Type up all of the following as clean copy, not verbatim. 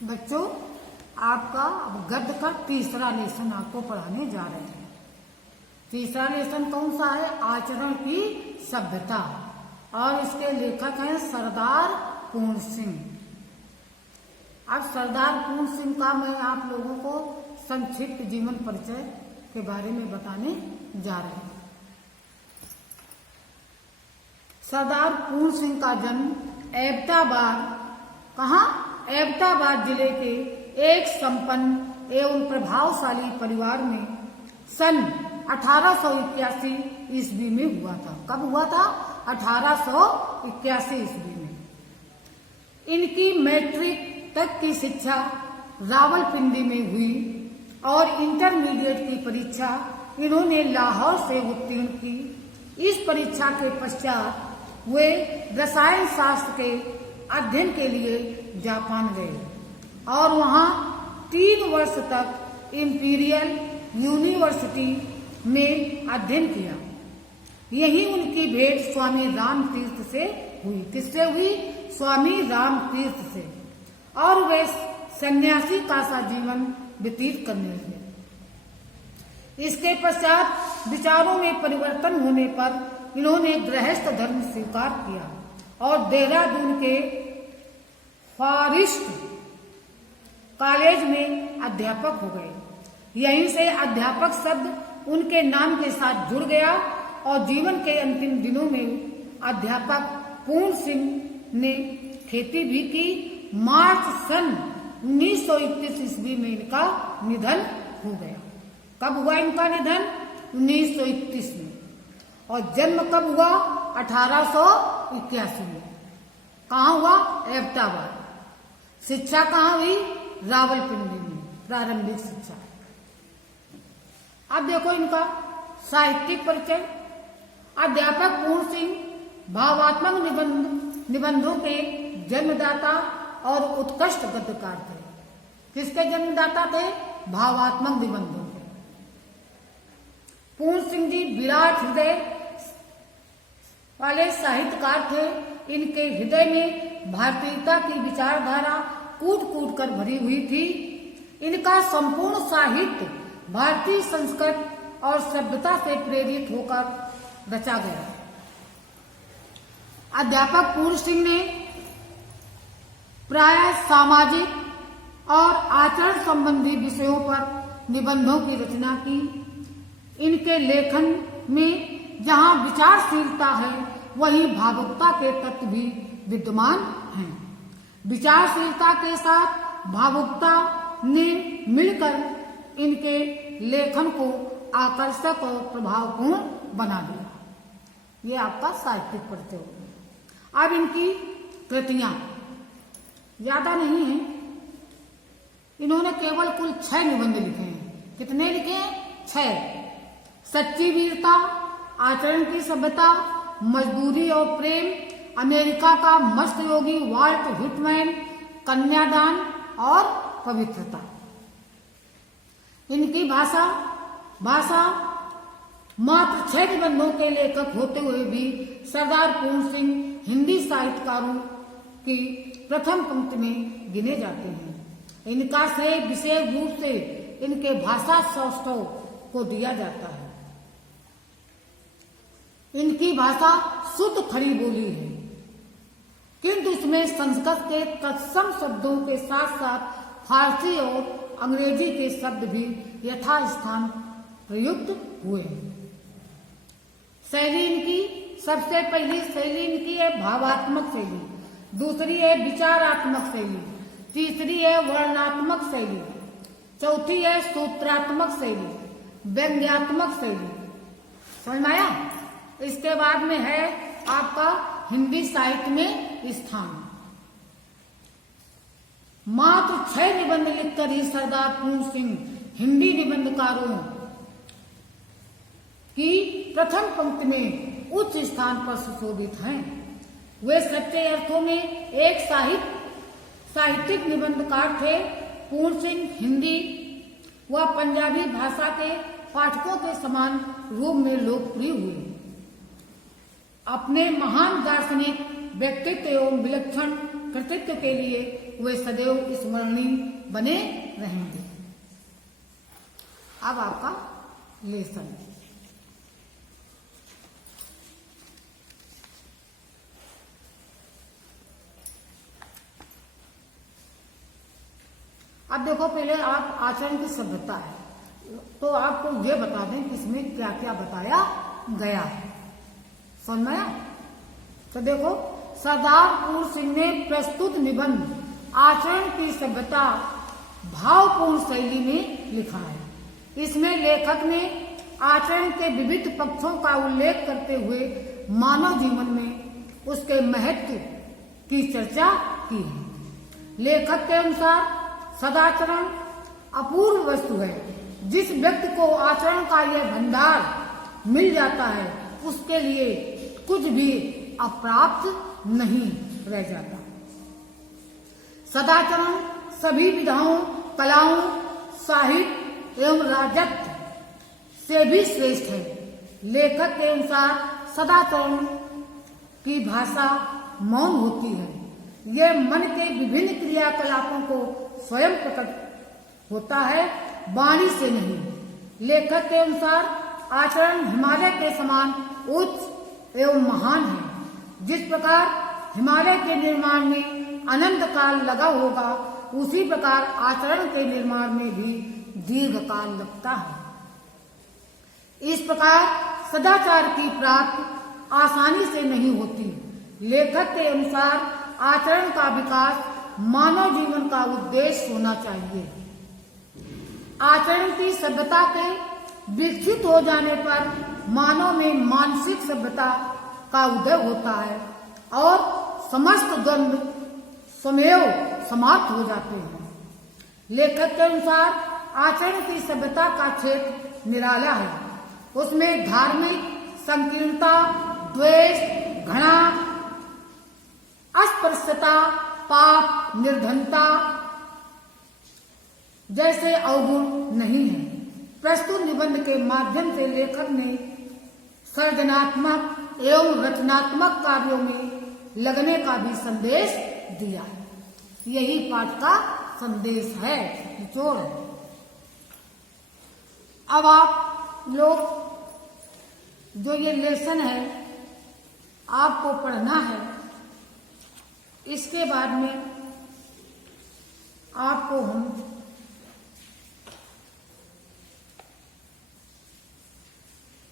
बच्चों, आपका अब गद्य का तीसरा लेसन आपको पढ़ाने जा रहे हैं। तीसरा लेसन कौन सा है? आचरण की सभ्यता, और इसके लेखक हैं सरदार पूर्ण सिंह। अब सरदार पूर्ण सिंह का मैं आप लोगों को संक्षिप्त जीवन परिचय के बारे में बताने जा रहे हैं। सरदार पूर्ण सिंह का जन्म एबटाबाद, कहाँ? एबटाबाद जिले के एक संपन्न एवं प्रभावशाली परिवार में सन 1881 ईस्वी में हुआ था। कब हुआ था? 1881 ईस्वी में। इनकी मैट्रिक तक की शिक्षा रावलपिंडी में हुई और इंटरमीडिएट की परीक्षा इन्होंने लाहौर से उत्तीर्ण की। इस परीक्षा के पश्चात वे रसायन शास्त्र के अध्ययन के लिए जापान गए और वहां 3 वर्ष तक इंपीरियल यूनिवर्सिटी में अध्ययन किया। यही उनकी भेंट स्वामी राम तीर्थ से हुई। किससे हुई? स्वामी राम तीर्थ से। और वे सन्यासी का सा जीवन व्यतीत करने लगे। इसके पश्चात विचारों में परिवर्तन होने पर इन्होंने गृहस्थ धर्म स्वीकार किया और देहरादून के फॉरेस्ट कॉलेज में अध्यापक हो गए। यहीं से अध्यापक शब्द उनके नाम के साथ जुड़ गया और जीवन के अंतिम दिनों में अध्यापक पूर्ण सिंह ने खेती भी की। मार्च सन 1931 ईस्वी में इनका निधन हो गया। कब हुआ इनका निधन? 1931 में। और जन्म कब हुआ? 1881 में। कहाँ हुआ? एबटाबाद। शिक्षा कहाँ हुई? रावलपिंडी में, प्रारंभिक शिक्षा। अब देखो इनका साहित्यिक परिचय। अध्यापक पूर्ण सिंह भावात्मक निबंधों के जन्मदाता और उत्कृष्ट गद्यकार थे। किसके जन्मदाता थे? भावात्मक निबंधों के। पूर्ण सिंह जी विराट हृदय वाले साहित्यकार थे। इनके हृदय में भारतीयता की विचारधारा कूट कूट कर भरी हुई थी। इनका संपूर्ण साहित्य भारतीय संस्कृति और सभ्यता से प्रेरित होकर रचा गया। अध्यापक पूर्ण सिंह ने प्रायः सामाजिक और आचरण संबंधी विषयों पर निबंधों की रचना की। इनके लेखन में जहां विचारशीलता है वहीं भावुकता के तत्व भी विद्यमान हैं। विचारशीलता के साथ भावुकता ने मिलकर इनके लेखन को आकर्षक और प्रभावपूर्ण बना दिया। ये आपका साहित्यिक परिचय हो गया। अब इनकी कृतियां ज्यादा नहीं है। इन्होंने केवल कुल 6 निबंध लिखे हैं। कितने लिखे हैं? 6। सच्ची वीरता, आचरण की सभ्यता, मजदूरी और प्रेम, अमेरिका का मस्त योगी वाल्ट व्हिटमैन, कन्यादान और पवित्रता। इनकी भाषा मात्र 6 निबंधों के लेखक होते हुए भी सरदार पूर्ण सिंह हिंदी साहित्यकारों की प्रथम पंक्ति में गिने जाते हैं। इनका श्रेय विशेष रूप से इनके भाषा सौष्ठव को दिया जाता है। इनकी भाषा शुद्ध खड़ी बोली है, किंतु इसमें संस्कृत के तत्सम शब्दों के साथ साथ फारसी और अंग्रेजी के शब्द भी यथास्थान प्रयुक्त हुए हैं। शैली इनकी, सबसे पहली शैली इनकी है भावात्मक शैली, दूसरी है विचारात्मक शैली, तीसरी है वर्णात्मक शैली, चौथी है सूत्रात्मक शैली, व्यंग्यात्मक शैली। समझ में आया? इसके बाद में है आपका हिंदी साहित्य में स्थान। मात्र 6 निबंध लिखकर ही सरदार पूर्ण सिंह हिंदी निबंधकारों की प्रथम पंक्ति में उच्च स्थान पर सुशोभित हैं। वे सच्चे अर्थों में एक साहित्यिक निबंधकार थे। पूर्ण सिंह हिंदी व पंजाबी भाषा के पाठकों के समान रूप में लोकप्रिय हुए। अपने महान दार्शनिक व्यक्तित्व एवं विलक्षण कृतित्व के लिए वे सदैव स्मरणीय बने रहेंगे। अब आपका लेसन। अब देखो, पहले आप आचरण की सभ्यता है, तो आपको ये बता दें कि इसमें क्या क्या बताया गया है। समझ में आया? तो देखो, सरदार पूर्ण सिंह ने प्रस्तुत निबंध आचरण की सभ्यता भावपूर्ण शैली में लिखा है। इसमें लेखक ने आचरण के विविध पक्षों का उल्लेख करते हुए मानव जीवन में उसके महत्व की चर्चा की है। लेखक के अनुसार सदाचरण अपूर्व वस्तु है। जिस व्यक्ति को आचरण का यह भंडार मिल जाता है, उसके लिए कुछ भी अप्राप्त नहीं रह जाता। सदाचरण सभी विधाओं, कलाओं, साहित्य एवं राजत्व से भी श्रेष्ठ है। लेखक के अनुसार सदाचरण की भाषा मौन होती है। यह मन के विभिन्न क्रियाकलापों को स्वयं प्रकट होता है, वाणी से नहीं। लेखक के अनुसार आचरण हिमालय के समान उच्च एवं महान है। जिस प्रकार हिमालय के निर्माण में अनंत काल लगा होगा, उसी प्रकार आचरण के निर्माण में भी दीर्घ काल लगता है। इस प्रकार सदाचार की प्राप्ति आसानी से नहीं होती। लेखक के अनुसार आचरण का विकास मानव जीवन का उद्देश्य होना चाहिए। आचरण की सभ्यता के विकसित हो जाने पर मानव में मानसिक सभ्यता का उदय होता है और समस्त द्वंद्व स्वमेव समाप्त हो जाते हैं। लेखक के अनुसार आचरण की सभ्यता का क्षेत्र निराला है। उसमें धार्मिक संकीर्णता, द्वेष, घृणा, अस्पृश्यता, पाप, निर्धनता जैसे अवगुण नहीं है। प्रस्तुत निबंध के माध्यम से लेखक ने सर्जनात्मक एवं रचनात्मक कार्यों में लगने का भी संदेश दिया है। यही पाठ का संदेश है, निचोड़ है। अब आप लोग जो ये लेसन है आपको पढ़ना है, इसके बाद में आपको हम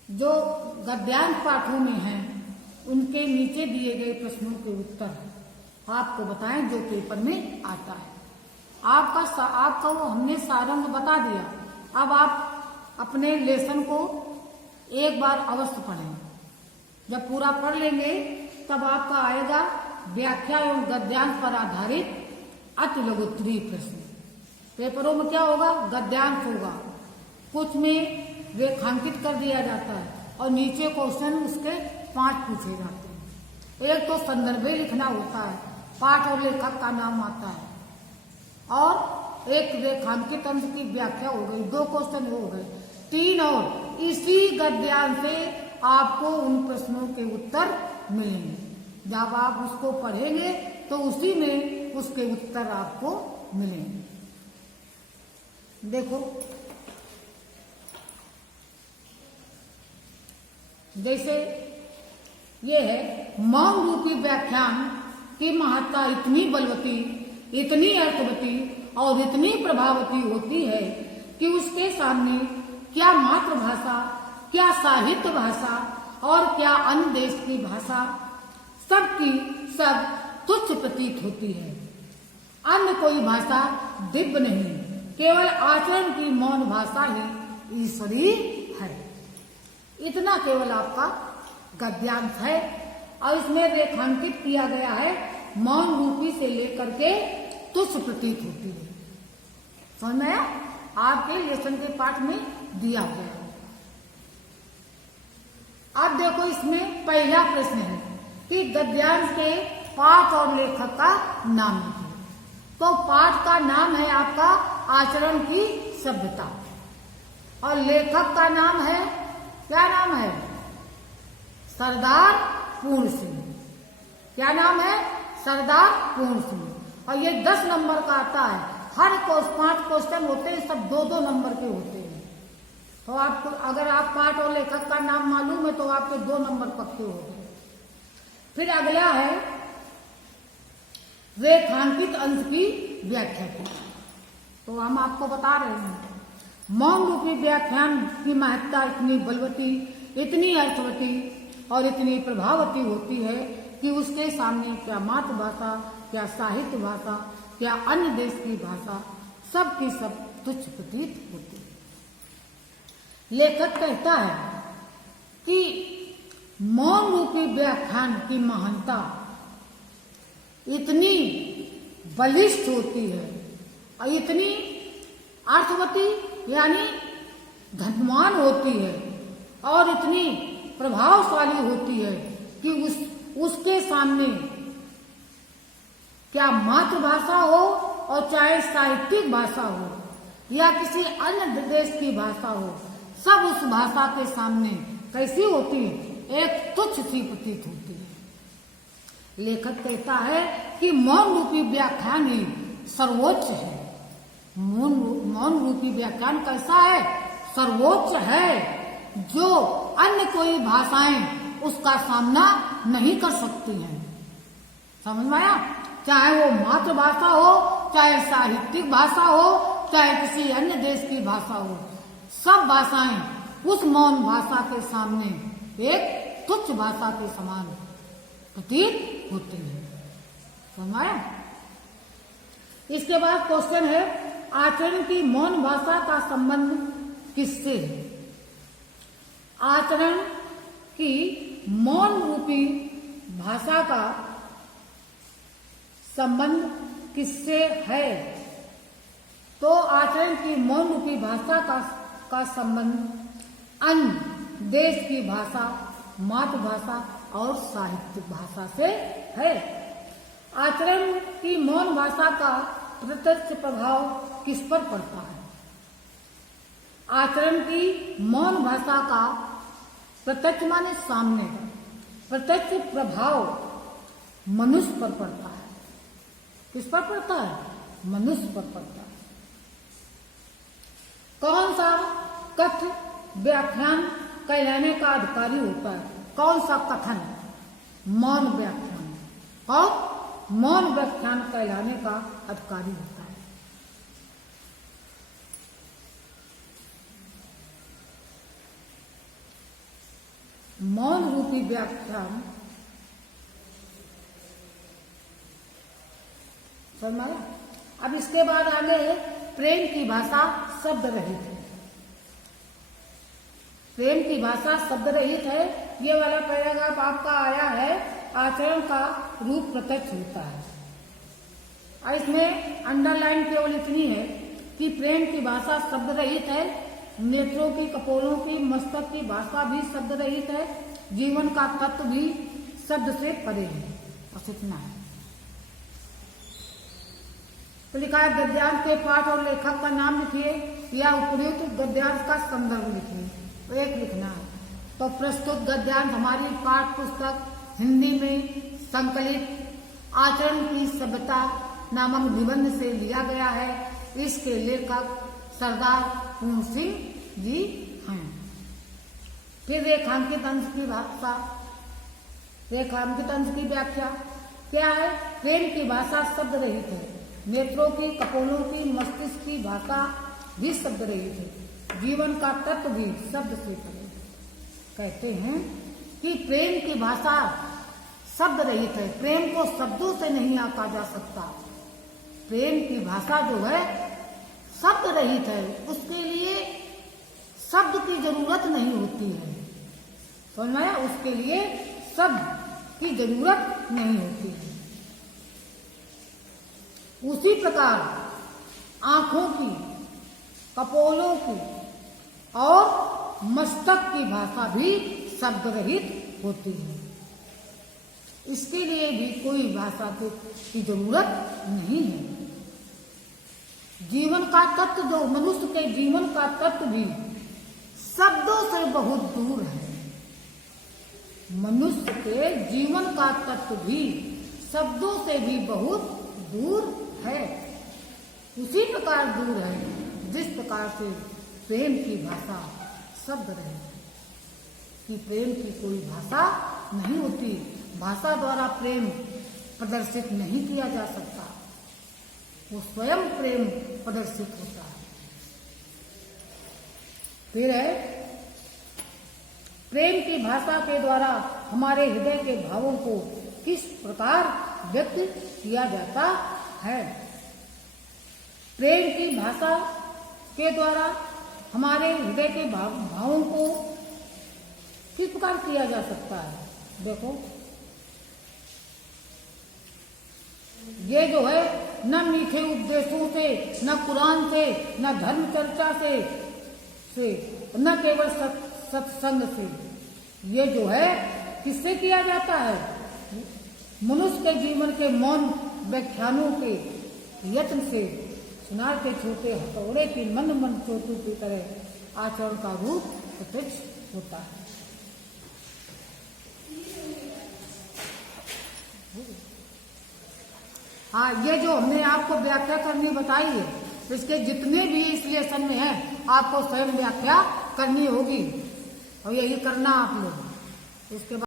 जो गद्यांश पाठों में हैं उनके नीचे दिए गए प्रश्नों के उत्तर आपको बताएं जो पेपर में आता है। आपका वो हमने सारंग बता दिया। अब आप अपने लेसन को एक बार अवश्य पढ़ें। जब पूरा पढ़ लेंगे तब आपका आएगा व्याख्या एवं गद्यांश पर आधारित अति लघुत्तरीय प्रश्न। पेपरों में क्या होगा? गद्यांश होगा, कुछ में रेखांकित कर दिया जाता है और नीचे क्वेश्चन उसके 5 पूछे जाते हैं। एक तो संदर्भ लिखना होता है, पाठ और लेखक का नाम आता है, और एक रेखांकित अंश की व्याख्या हो गई, 2 क्वेश्चन हो गए, 3 और इसी गद्यांश से आपको उन प्रश्नों के उत्तर मिलेंगे। जब आप उसको पढ़ेंगे तो उसी में उसके उत्तर आपको मिलेंगे। देखो, जैसे ये है, मौन रूपी व्याख्यान की महत्ता इतनी बलवती, इतनी अर्थवती और इतनी प्रभावती होती है कि उसके सामने क्या मातृभाषा, क्या साहित्य भाषा और क्या अन्य देश की भाषा, सबकी सब तुच्छ प्रतीत होती है। अन्य कोई भाषा दिव्य नहीं, केवल आचरण की मौन भाषा ही ईश्वरी है। इतना केवल आपका गद्यांश है और इसमें रेखांकित किया गया है मौन रूपी से लेकर के तुच्छ प्रतीत होती है। समझ में आया? आपके लेसन के पाठ में दिया गया है। अब देखो, इसमें पहला प्रश्न है कि गद्यांश के पाठ और लेखक का नाम लिखिए। तो पाठ का नाम है आपका आचरण की सभ्यता और लेखक का नाम है, क्या नाम है? सरदार पूर्ण सिंह। क्या नाम है? सरदार पूर्ण सिंह। और ये 10 नंबर का आता है। हर 5 क्वेश्चन होते हैं, सब 2-2 नंबर के होते हैं। तो आपको अगर आप पाठ और लेखक का नाम मालूम है तो आपके 2 नंबर पक्के हो गए। फिर अगला है रेखांकित अंश की व्याख्या की। तो हम आपको बता रहे हैं मौन रूपी व्याख्यान की महत्ता इतनी बलवती, इतनी अर्थवती और इतनी प्रभावती होती है कि उसके सामने क्या मातृभाषा, क्या साहित्य भाषा, क्या अन्य देश की भाषा, सब की सब तुच्छ प्रतीत होती है। लेखक कहता है कि मौन रूपी व्याख्यान की महानता इतनी बलिष्ठ होती है और इतनी अर्थवती यानी धनवान होती है और इतनी प्रभावशाली होती है कि उसके सामने क्या मातृभाषा हो और चाहे साहित्यिक भाषा हो या किसी अन्य देश की भाषा हो, सब उस भाषा के सामने कैसी होती है, एक तुच्छ सी प्रतीत होती है। लेखक कहता है कि मौन रूपी व्याख्यान ही सर्वोच्च है। मौन रूपी व्याख्यान कैसा है, सर्वोच्च है, जो अन्य कोई भाषाएं उसका सामना नहीं कर सकती हैं। समझ में आया? चाहे वो मातृभाषा हो, चाहे साहित्यिक भाषा हो, चाहे किसी अन्य देश की भाषा हो, सब भाषाएं उस मौन भाषा के सामने एक तुच्छ भाषा के समान प्रतीत होती है। समझ में आया? इसके बाद क्वेश्चन है आचरण की मौन भाषा का संबंध किससे है? आचरण की मौन रूपी भाषा का संबंध किससे है? तो आचरण की मौन रूपी भाषा का संबंध अन्य देश की भाषा, मातृभाषा और साहित्यिक भाषा से है। आचरण की मौन भाषा का प्रत्यक्ष प्रभाव किस पर पड़ता है? आचरण की मौन भाषा का प्रत्यक्ष माने सामने का प्रत्यक्ष प्रभाव मनुष्य पर पड़ता है। किस पर पड़ता है? मनुष्य पर पड़ता है। कौन सा कथ्य व्याख्यान कहलाने का अधिकारी होता है? कौन सा कथन? मौन व्याख्यान। और मौन व्याख्यान कहलाने का अधिकारी होता है। मौन रूपी व्याख्यान समझ आया? अब इसके बाद आगे प्रेम की भाषा शब्द रहित है। प्रेम की भाषा शब्द रहित है। ये वाला पैराग्राफ आपका आया है आचरण का रूप प्रत्यक्ष होता है। और इसमें अंडरलाइन केवल इतनी है कि प्रेम की भाषा शब्द रहित है, नेत्रों की, कपोलों की, मस्तक की भाषा भी शब्द रहित है, जीवन का तत्व भी शब्द से परे है। बस इतना है। तो लिखा है गद्यांश के पाठ और लेखक का नाम लिखिए या उपयुक्त गद्यांश का संदर्भ लिखिए। तो एक लिखना है। तो प्रस्तुत गद्यांश हमारी पाठ पुस्तक हिंदी में संकलित आचरण की सभ्यता नामक निबंध से लिया गया है। इसके लेखक सरदार पूर्ण सिंह जी हैं। फिर रेखांकित अंश की भाषा, रेखांकित अंश की व्याख्या क्या है? प्रेम की भाषा शब्द रहित है, नेत्रों की, कपोलों की, मस्तिष्क की भाषा भी शब्द रहित है, जीवन का तत्व भी शब्द से परे। कहते हैं कि प्रेम की भाषा शब्द रहित है, प्रेम को शब्दों से नहीं आंका जा सकता। प्रेम की भाषा जो है शब्द रहित है, उसके लिए शब्द की जरूरत नहीं होती है। समझ में आया? उसके लिए शब्द की जरूरत नहीं होती है। उसी प्रकार आंखों की, कपोलों की और मस्तक की भाषा भी शब्द रहित होती है। इसके लिए भी कोई भाषा की जरूरत नहीं है। जीवन का तत्व, जो मनुष्य के जीवन का तत्व भी शब्दों से बहुत दूर है। मनुष्य के जीवन का तत्व भी शब्दों से भी बहुत दूर है। उसी प्रकार दूर है जिस प्रकार से प्रेम की भाषा शब्द रहे, कि प्रेम की कोई भाषा नहीं होती, भाषा द्वारा प्रेम प्रदर्शित नहीं किया जा सकता, वो स्वयं प्रेम प्रदर्शित होता है। फिर है, प्रेम की भाषा के द्वारा हमारे हृदय के भावों को किस प्रकार व्यक्त किया जाता है। प्रेम की भाषा के द्वारा हमारे हृदय के भावों को किस प्रकार किया जा सकता है। देखो, ये जो है न मीठे उपदेशों से, न कुरान से, न धर्म चर्चा से न केवल सत्संग से, ये जो है किससे किया जाता है, मनुष्य के जीवन के मौन व्याख्यानों के यत्न से, सुनार के छोटे हथौड़े की मंद मंद चोटू की तरह आचरण का रूप प्रत्यक्ष होता है। हाँ, ये जो हमने आपको व्याख्या करनी बताई है, इसके जितने भी इस लेसन में है आपको स्वयं व्याख्या करनी होगी और यही करना आप लोग। इसके बाद